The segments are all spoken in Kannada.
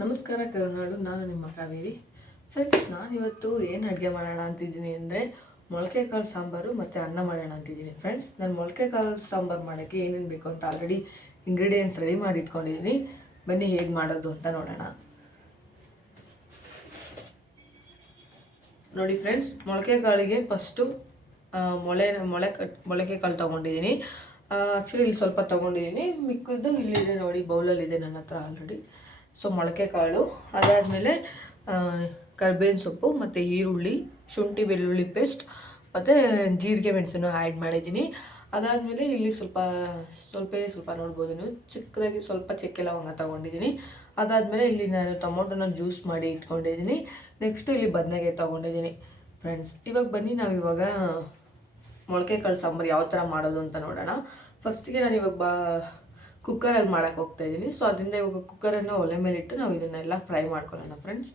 ನಮಸ್ಕಾರ ಕರುನಾಡು, ನಾನು ನಿಮ್ಮ ಕಾವೇರಿ. ಫ್ರೆಂಡ್ಸ್, ನಾನಿವತ್ತು ಏನು ಅಡುಗೆ ಮಾಡೋಣ ಅಂತಿದ್ದೀನಿ ಅಂದರೆ ಮೊಳಕೆ ಕಾಳು ಸಾಂಬಾರು ಮತ್ತು ಅನ್ನ ಮಾಡೋಣ ಅಂತಿದ್ದೀನಿ. ಫ್ರೆಂಡ್ಸ್, ನಾನು ಮೊಳಕೆ ಕಾಳು ಸಾಂಬಾರು ಮಾಡೋಕ್ಕೆ ಏನೇನು ಬೇಕು ಅಂತ ಆಲ್ರೆಡಿ ಇಂಗ್ರೀಡಿಯೆಂಟ್ಸ್ ರೆಡಿ ಮಾಡಿ ಇಟ್ಕೊಂಡಿದ್ದೀನಿ. ಬನ್ನಿ ಹೇಗೆ ಮಾಡೋದು ಅಂತ ನೋಡೋಣ. ನೋಡಿ ಫ್ರೆಂಡ್ಸ್, ಮೊಳಕೆ ಕಾಳಿಗೆ ಫಸ್ಟು ಮೊಳಕೆ ಕಾಳು ತೊಗೊಂಡಿದ್ದೀನಿ. ಆ್ಯಕ್ಚುಲಿ ಇಲ್ಲಿ ಸ್ವಲ್ಪ ತೊಗೊಂಡಿದ್ದೀನಿ, ಮಿಕ್ಕಿದ್ದು ಇಲ್ಲಿದೆ ನೋಡಿ, ಬೌಲಲ್ಲಿದೆ ನನ್ನ ಹತ್ರ ಆಲ್ರೆಡಿ. ಸೊ ಮೊಳಕೆ ಕಾಳು, ಅದಾದಮೇಲೆ ಕರ್ಬೇವಿನ ಸೊಪ್ಪು ಮತ್ತು ಈರುಳ್ಳಿ, ಶುಂಠಿ ಬೆಳ್ಳುಳ್ಳಿ ಪೇಸ್ಟ್ ಮತ್ತು ಜೀರಿಗೆ ಮೆಣಸನ್ನು ಆ್ಯಡ್ ಮಾಡಿದ್ದೀನಿ. ಅದಾದಮೇಲೆ ಇಲ್ಲಿ ಸ್ವಲ್ಪ ನೋಡ್ಬೋದು ನೀವು, ಚಿಕ್ಕದಾಗಿ ಸ್ವಲ್ಪ ಚಕ್ಕೆ ಲವಂಗ ತೊಗೊಂಡಿದ್ದೀನಿ. ಅದಾದಮೇಲೆ ಇಲ್ಲಿ ನಾನು ಟೊಮೊಟೊನ ಜ್ಯೂಸ್ ಮಾಡಿ ಇಟ್ಕೊಂಡಿದ್ದೀನಿ. ನೆಕ್ಸ್ಟು ಇಲ್ಲಿ ಬದನೆಕಾಯಿ ತೊಗೊಂಡಿದ್ದೀನಿ. ಫ್ರೆಂಡ್ಸ್, ಇವಾಗ ಬನ್ನಿ ನಾವಿವಾಗ ಮೊಳಕೆ ಕಾಳು ಸಾಂಬಾರು ಯಾವ ಥರ ಮಾಡೋದು ಅಂತ ನೋಡೋಣ. ಫಸ್ಟಿಗೆ ನಾನು ಇವಾಗ ಕುಕ್ಕರಲ್ಲಿ ಮಾಡೋಕ್ಕೆ ಹೋಗ್ತಾಯಿದ್ದೀನಿ. ಸೊ ಅದರಿಂದ ಇವಾಗ ಕುಕ್ಕರನ್ನು ಒಲೆ ಮೇಲೆ ಇಟ್ಟು ನಾವು ಇದನ್ನೆಲ್ಲ ಫ್ರೈ ಮಾಡ್ಕೊಳ್ಳೋಣ. ಫ್ರೆಂಡ್ಸ್,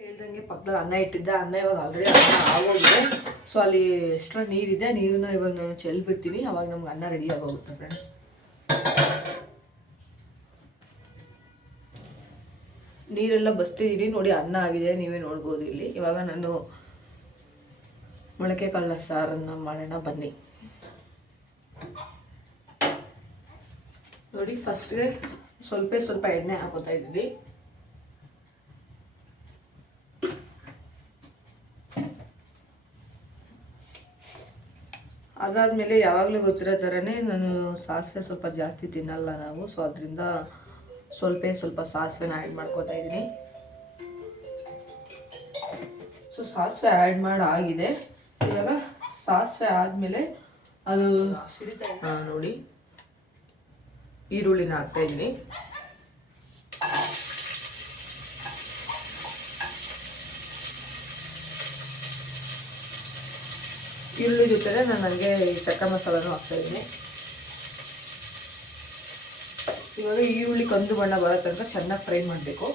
ಹೇಳ್ದಂಗೆ ಪಕ್ಕದಲ್ಲಿ ಅನ್ನ ಇಟ್ಟಿದ್ದೆ. ಅನ್ನ ಇವಾಗ ಆಲ್ರೆಡಿ ಅನ್ನ ಆಗೋಗಿದೆ. ಸೊ ಅಲ್ಲಿ ಎಕ್ಸ್ಟ್ರಾ ನೀರಿದೆ, ನೀರನ್ನ ಇವಾಗ ನಾನು ಚೆಲ್ಬಿಡ್ತೀನಿ, ಅವಾಗ ನಮ್ಗೆ ಅನ್ನ ರೆಡಿ ಆಗೋಗುತ್ತೆ. ಫ್ರೆಂಡ್ಸ್, ನೀರೆಲ್ಲ ಬಸ್ತಿದ್ದೀನಿ ನೋಡಿ, ಅನ್ನ ಆಗಿದೆ, ನೀವೇ ನೋಡ್ಬೋದು ಇಲ್ಲಿ. ಇವಾಗ ನಾನು ಮೊಳಕೆ ಕಾಳಿನ ಸಾರನ್ನು ಮಾಡೋಣ ಬನ್ನಿ. ನೋಡಿ, ಫಸ್ಟ್ಗೆ ಸ್ವಲ್ಪ ಎಣ್ಣೆ ಹಾಕೋತಾ ಇದ್ದೀವಿ. ಅದಾದಮೇಲೆ ಯಾವಾಗಲೂ ಗೊತ್ತಿರೋ ಥರನೇ ನಾನು ಸಾಸಿವೆ ಸ್ವಲ್ಪ ಜಾಸ್ತಿ ತಿನ್ನಲ್ಲ ನಾವು. ಸೊ ಅದರಿಂದ ಸ್ವಲ್ಪ ಸಾಸಿವೆನ ಆ್ಯಡ್ ಮಾಡ್ಕೋತಾ ಇದ್ದೀನಿ. ಸೊ ಸಾಸಿವೆ ಆ್ಯಡ್ ಮಾಡಾಗಿದೆ. ಇವಾಗ ಸಾಸಿವೆ ಆದಮೇಲೆ ಅದು ಸಿಡಿತಾ ನೋಡಿ, ಈರುಳ್ಳಿನ ಹಾಕ್ತಾಯಿದ್ದೀನಿ. ಈರುಳ್ಳಿ ಜೊತೆ ನಾನು ನನಗೆ ಚಕ್ಕ ಮಸಾಲನೂ ಹಾಕ್ತಾಯಿದ್ದೀನಿ. ಇವಾಗ ಈರುಳ್ಳಿ ಕಂದು ಬಣ್ಣ ಬರೋ ತನಕ ಚೆನ್ನಾಗಿ ಫ್ರೈ ಮಾಡಬೇಕು.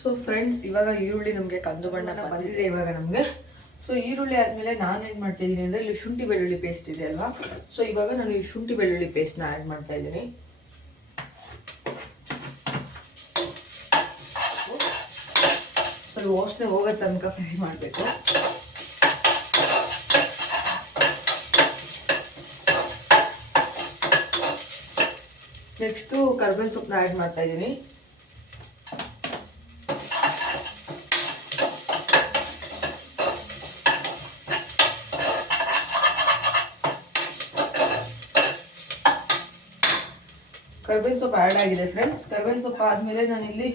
ಸೊ ಫ್ರೆಂಡ್ಸ್, ಇವಾಗ ಈರುಳ್ಳಿ ನಮಗೆ ಕಂದು ಬಣ್ಣ ಬಂದಿದೆ ಇವಾಗ ನಮಗೆ. ಸೊ ಈರುಳ್ಳಿ ಆದಮೇಲೆ ನಾನು ಏನು ಮಾಡ್ತಾಯಿದ್ದೀನಿ ಅಂದರೆ, ಇಲ್ಲಿ ಶುಂಠಿ ಬೆಳ್ಳುಳ್ಳಿ ಪೇಸ್ಟ್ ಇದೆ ಅಲ್ವಾ. ಸೊ ಇವಾಗ ನಾನು ಈ ಶುಂಠಿ ಬೆಳ್ಳುಳ್ಳಿ ಪೇಸ್ಟ್ನ ಆ್ಯಡ್ ಮಾಡ್ತಾಯಿದ್ದೀನಿ. ಸ್ವಲ್ಪ ವಾಸನೆ ಹೋಗೋ ತನಕ ಫ್ರೈ ಮಾಡಬೇಕು. ನೆಕ್ಸ್ಟು ಕರ್ಬೇವಿನ ಸೊಪ್ಪನ್ನ ಆ್ಯಡ್ ಮಾಡ್ತಾಯಿದ್ದೀನಿ. ಕರ್ಬೇವಿನ ಸೊಪ್ಪು ಆ್ಯಡ್ ಆಗಿದೆ. ಫ್ರೆಂಡ್ಸ್, ಕರ್ಬೇವಿನ ಸೊಪ್ಪು ಆದಮೇಲೆ ನಾನಿಲ್ಲಿ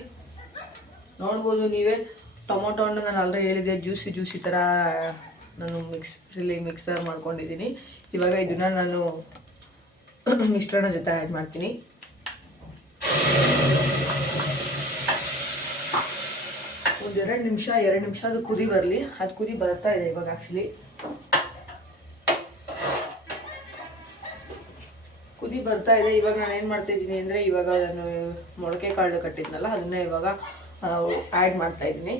ನೋಡ್ಬೋದು ನೀವೇ, ಟೊಮೊಟೊ ಹಣ್ಣು ನಾನು ಆಲ್ರೆಡಿ ಹೇಳಿದೆ, ಜ್ಯೂಸಿ ಥರ ನಾನು ಮಿಕ್ಸರ್ ಮಾಡ್ಕೊಂಡಿದ್ದೀನಿ. ಇವಾಗ ಇದನ್ನು ನಾನು ಮಿಶ್ರಣ ಜೊತೆ ಆ್ಯಡ್ ಮಾಡ್ತೀನಿ. ಒಂದು 2 ನಿಮಿಷ ಅದು ಕುದಿ ಬರಲಿ. ಅದು ಕುದಿ ಬರ್ತಾ ಇದೆ ಇವಾಗ. ಆ್ಯಕ್ಚುಲಿ ಕುದಿ ಬರ್ತಾ ಇದೆ. ಇವಾಗ ನಾನು ಏನು ಮಾಡ್ತಾಯಿದ್ದೀನಿ ಅಂದರೆ, ಇವಾಗ ನಾನು ಮೊಳಕೆ ಕಾಳು ಕಟ್ಟಿದ್ನಲ್ಲ, ಅದನ್ನೇ ಇವಾಗ ಆ್ಯಡ್ ಮಾಡ್ತಾಯಿದ್ದೀನಿ.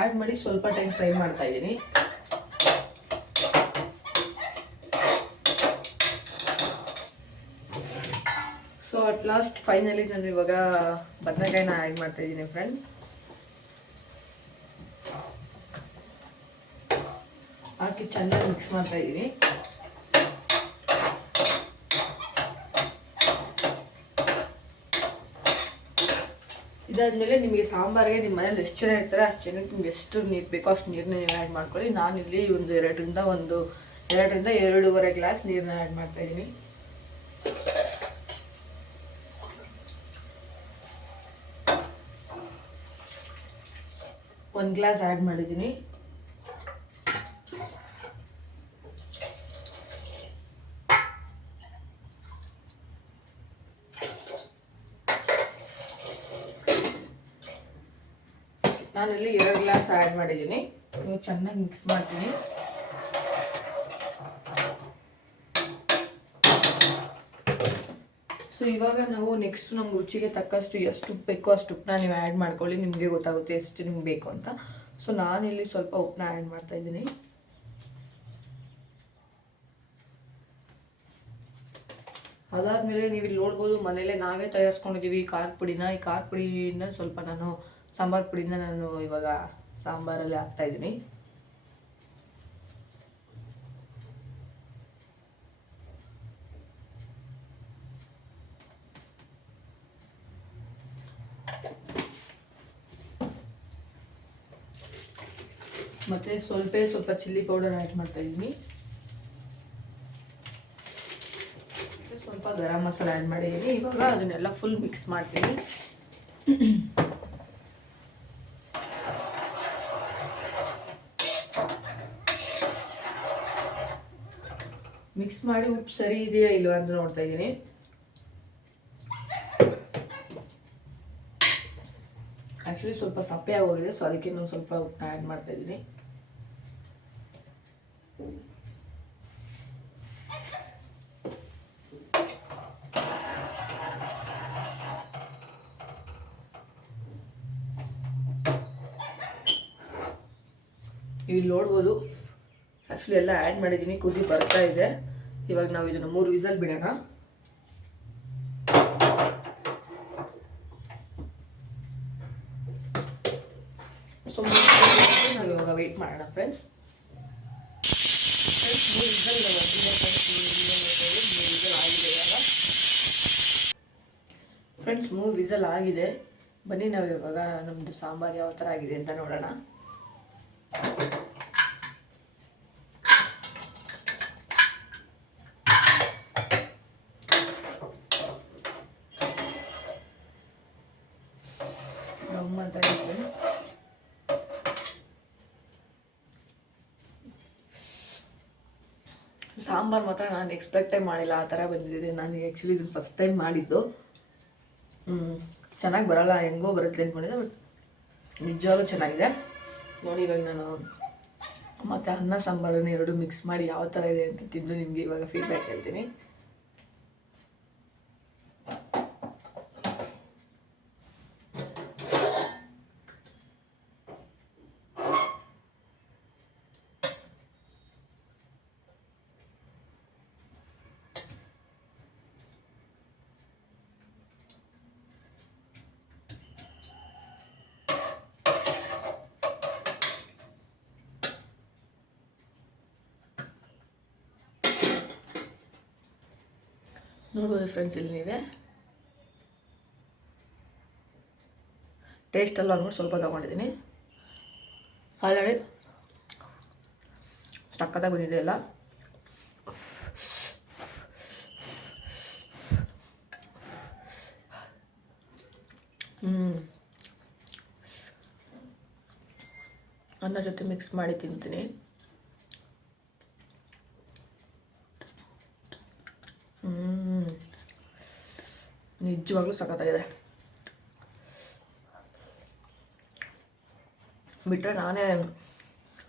ಆ್ಯಡ್ ಮಾಡಿ ಸ್ವಲ್ಪ ಟೈಮ್ ಫ್ರೈ ಮಾಡ್ತಾಯಿದ್ದೀನಿ. ಸೊ ಅಟ್ ಲಾಸ್ಟ್ ಫೈನಲಿ ನಾನು ಇವಾಗ ಬದನೆಕಾಯಿನ ಆ್ಯಡ್ ಮಾಡ್ತಾಯಿದ್ದೀನಿ. ಫ್ರೆಂಡ್ಸ್, ಹಾಕಿ ಚೆನ್ನಾಗಿ ಮಿಕ್ಸ್ ಮಾಡ್ತಾಯಿದ್ದೀನಿ. ಇದಾದಮೇಲೆ ನಿಮಗೆ ಸಾಂಬಾರಿಗೆ ನಿಮ್ಮ ಮನೇಲಿ ಎಷ್ಟು ಜನ ಇರ್ತಾರೆ ಅಷ್ಟು ಜನಕ್ಕೆ ನಿಮ್ಗೆ ಎಷ್ಟು ನೀರು ಬೇಕೋ ಅಷ್ಟು ನೀರನ್ನ ನೀವು ಆ್ಯಡ್ ಮಾಡ್ಕೊಳ್ಳಿ. ನಾನಿಲ್ಲಿ ಒಂದು 2ರಿಂದ 2.5 ಗ್ಲಾಸ್ ನೀರನ್ನ ಆ್ಯಡ್ ಮಾಡ್ತಾಯಿದ್ದೀನಿ. ಒಂದು ಗ್ಲಾಸ್ ಆ್ಯಡ್ ಮಾಡಿದ್ದೀನಿ. ನಾನಿಲ್ಲಿ 2 ಗ್ಲಾಸ್ ಆ್ಯಡ್ ಮಾಡಿದ್ದೀನಿ. ನೀವು ಚೆನ್ನಾಗಿ ಮಿಕ್ಸ್ ಮಾಡ್ತೀನಿ. ಸೊ ಇವಾಗ ನಾವು ನೆಕ್ಸ್ಟ್ ನಮ್ಗೆ ರುಚಿಗೆ ತಕ್ಕಷ್ಟು ಎಷ್ಟು ಉಪ್ಪು ಬೇಕೋ ಅಷ್ಟು ಉಪ್ಪನ್ನ ನೀವು ಆ್ಯಡ್ ಮಾಡ್ಕೊಳ್ಳಿ, ನಿಮಗೆ ಗೊತ್ತಾಗುತ್ತೆ ಎಷ್ಟು ನಿಮ್ಗೆ ಬೇಕು ಅಂತ. ಸೊ ನಾನಿಲ್ಲಿ ಸ್ವಲ್ಪ ಉಪ್ಪನ್ನ ಆ್ಯಡ್ ಮಾಡ್ತಾಯಿದ್ದೀನಿ. ಅದಾದಮೇಲೆ ನೀವು ಇಲ್ಲಿ ನೋಡ್ಬೋದು ಮನೇಲೆ ನಾವೇ ತಯಾರಿಸ್ಕೊಂಡಿದ್ದೀವಿ ಖಾರದ ಪುಡಿನ. ಈ ಖಾರದ ಪುಡಿನ ಸ್ವಲ್ಪ ನಾನು ಸಾಂಬಾರು ಪುಡಿನ ನಾನು ಇವಾಗ ಸಾಂಬಾರಲ್ಲಿ ಹಾಕ್ತಾಯಿದ್ದೀನಿ. ಮತ್ತು ಸ್ವಲ್ಪ ಚಿಲ್ಲಿ ಪೌಡರ್ ಆ್ಯಡ್ ಮಾಡ್ತಾಯಿದ್ದೀನಿ. ಸ್ವಲ್ಪ ಗರಂ ಮಸಾಲ ಆ್ಯಡ್ ಮಾಡಿದ್ದೀನಿ. ಇವಾಗ ಅದನ್ನೆಲ್ಲ ಫುಲ್ ಮಿಕ್ಸ್ ಮಾಡ್ತೀನಿ. ಮಿಕ್ಸ್ ಮಾಡಿ ಉಪ್ಪು ಸರಿ ಇದೆಯಾ ಇಲ್ವಾ ಅಂತ ನೋಡ್ತಾ ಇದ್ದೀನಿ. ಆ್ಯಕ್ಚುಲಿ ಸ್ವಲ್ಪ ಸಪ್ಪೆ ಆಗೋಗಿದೆ, ಸೊ ಅದಕ್ಕೆ ನಾನು ಸ್ವಲ್ಪ ಉಪ್ಪನ್ನ ಆ್ಯಡ್ ಮಾಡ್ತಾ ಇದ್ದೀನಿ. ಇಲ್ಲಿ ನೋಡ್ಬೋದು ಆ್ಯಕ್ಚುಲಿ ಎಲ್ಲ ಆ್ಯಡ್ ಮಾಡಿದ್ದೀನಿ, ಕುದಿ ಬರ್ತಾ ಇದೆ. ಇವಾಗ ನಾವು ಇದನ್ನು 3 ವಿಸಲ್ ಬಿಡೋಣ. ಸೊ ನಾವು ಇವಾಗ ವೆಯ್ಟ್ ಮಾಡೋಣ ಫ್ರೆಂಡ್ಸ್. 3 ವಿಸಲ್ ಫ್ರೆಂಡ್ಸ್ 3 ವಿಸಲ್ ಆಗಿದೆ. ಬನ್ನಿ ನಾವು ಇವಾಗ ನಮ್ಮದು ಸಾಂಬಾರು ಯಾವ ಥರ ಆಗಿದೆ ಅಂತ ನೋಡೋಣ. ಸಾಂಬಾರು ಮಾತ್ರ ನಾನು ಎಕ್ಸ್ಪೆಕ್ಟೇ ಮಾಡಿಲ್ಲ, ಆ ಥರ ಬಂದಿದೆ. ನಾನು ಆ್ಯಕ್ಚುಲಿ ಇದನ್ನು ಫಸ್ಟ್ ಟೈಮ್ ಮಾಡಿದ್ದು. ಚೆನ್ನಾಗಿ ಬರೋಲ್ಲ, ಹೆಂಗೋ ಬರುತ್ತೆ ಅಂದ್ಕೊಂಡಿದ್ದೆ, ಬಟ್ ನಿಜವಾಗ್ಲೂ ಚೆನ್ನಾಗಿದೆ. ನೋಡಿ ಇವಾಗ ನಾನು ಮತ್ತು ಅನ್ನ ಸಾಂಬಾರನ್ನು ಎರಡು ಮಿಕ್ಸ್ ಮಾಡಿ ಯಾವ ಥರ ಇದೆ ಅಂತ ತಿಂದು ನಿಮಗೆ ಇವಾಗ ಫೀಡ್ಬ್ಯಾಕ್ ಹೇಳ್ತೀನಿ. ನೋಡ್ಬೋದು ಫ್ರೆಂಡ್ಸ್, ಇಲ್ಲಿ ನೀವೇ ಟೇಸ್ಟಲ್ಲಿ ಆಲ್ಮೋಸ್ಟ್ ಸ್ವಲ್ಪ ತೊಗೊಂಡಿದ್ದೀನಿ. ಆಲ್ರೆಡಿ ಸಕ್ಕತ್ತಾಗಿ ಬಂದಿದೆ ಎಲ್ಲ. ಅನ್ನ ಜೊತೆ ಮಿಕ್ಸ್ ಮಾಡಿ ತಿಂತೀನಿ. ನಿಜವಾಗ್ಲೂ ಸಖತ್ತಾಗಿದೆ. ಬಿಟ್ಟರೆ ನಾನೇ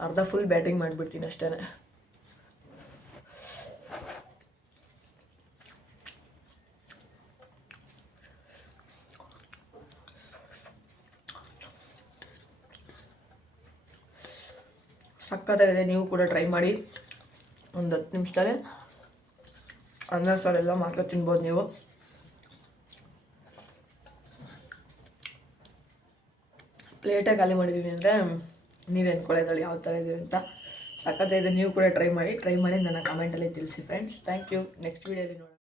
ಅರ್ಧ ಫುಲ್ ಬ್ಯಾಟಿಂಗ್ ಮಾಡಿಬಿಡ್ತೀನಿ ಅಷ್ಟೇ. ಸಖತ್ತಾಗಿದೆ. ನೀವು ಕೂಡ ಟ್ರೈ ಮಾಡಿ. ಒಂದು 10 ನಿಮಿಷದಲ್ಲೇ ಅನ್ನ ಸಾರೆಲ್ಲ ಮಾತ್ರ ತಿನ್ಬೋದು ನೀವು. ಪ್ಲೇಟಾಗಿ ಖಾಲಿ ಮಾಡಿದ್ದೀವಿ ಅಂದರೆ ನೀವೇ ಅಂದ್ಕೊಳ್ಳೋದ್ರಲ್ಲಿ ಯಾವ ಥರ ಇದೆ ಅಂತ. ಸಖತ್ತಾಗಿದೆ. ನೀವು ಕೂಡ ಟ್ರೈ ಮಾಡಿ ನನ್ನ ಕಮೆಂಟಲ್ಲಿ ತಿಳಿಸಿ ಫ್ರೆಂಡ್ಸ್. Thank you. ನೆಕ್ಸ್ಟ್ ವೀಡಿಯೋಲಿ ನೋಡೋಣ.